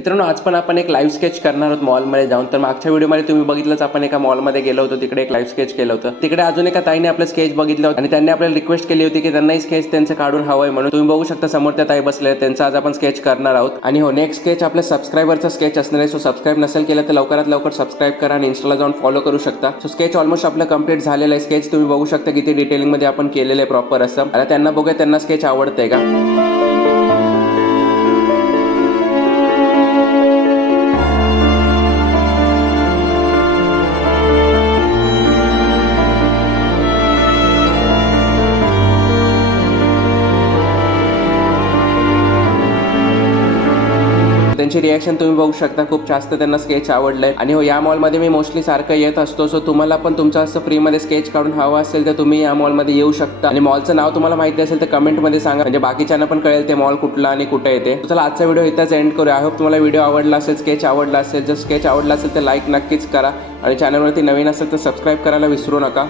मित्रांनो, आज पण आपण एक लाईव्ह स्केच करणार आहोत मॉलमध्ये जाऊन. तर मागच्या व्हिडिओमध्ये तुम्ही बघितलंच, आपण एका मॉलमध्ये गेलो होतो, तिकडे एक लाईव्ह स्केच केलं होतं. तिकडे अजून एका ताईने आपलं स्केच बघितलं होतं आणि त्यांनी आपल्याला रिक्वेस्ट केली होती की त्यांनाही स्केच त्यांचं काढून हवंय म्हणून. तुम्ही बघू शकता समोर त्या ताई बसले, त्यांचा आज आपण स्केच करणार आहोत. आणि हो, नेक्स्ट स्केच आपल्या सबस्क्रायबरचा स्केच असणार आहे. सो सबस्क्राईब नसेल केलं तर लवकरात लवकर सबस्क्राईब करा आणि इन्स्टाला जाऊन फॉलो करू शकता. सो स्केच ऑलमोस्ट आपलं कंप्लीट झालेलं आहे. स्केच तुम्ही बघू शकता किती डिटेलिंग मध्ये आपण केलेलं आहे प्रॉपर असं. आता त्यांना बघूया त्यांना स्केच आवडतंय का. त्यांची रिॲक्शन तुम्ही बघू शकता, खूप जास्त त्यांना स्केच आवडलंय. आणि हो, या मॉलमध्ये मी मोस्टली सारखं येत असतो. सो तुम्हाला पण तुमचं असं फ्रीमध्ये स्केच काढून हवं असेल तर तुम्ही या मॉलमध्ये येऊ शकता. आणि मॉलचं नाव तुम्हाला माहिती असेल तर कमेंटमध्ये सांगा, म्हणजे बाकीच्यांना पण कळेल ते मॉल कुठला आणि कुठे येते. चला, आजचा व्हिडिओ इथंच एंड करूया. आय होप तुम्हाला व्हिडिओ आवडला असेल, स्केच आवडला असेल. जर स्केच आवडला असेल तर लाईक नक्कीच करा आणि चॅनलवरती नवीन असेल तर सबस्क्राईब करायला विसरू नका.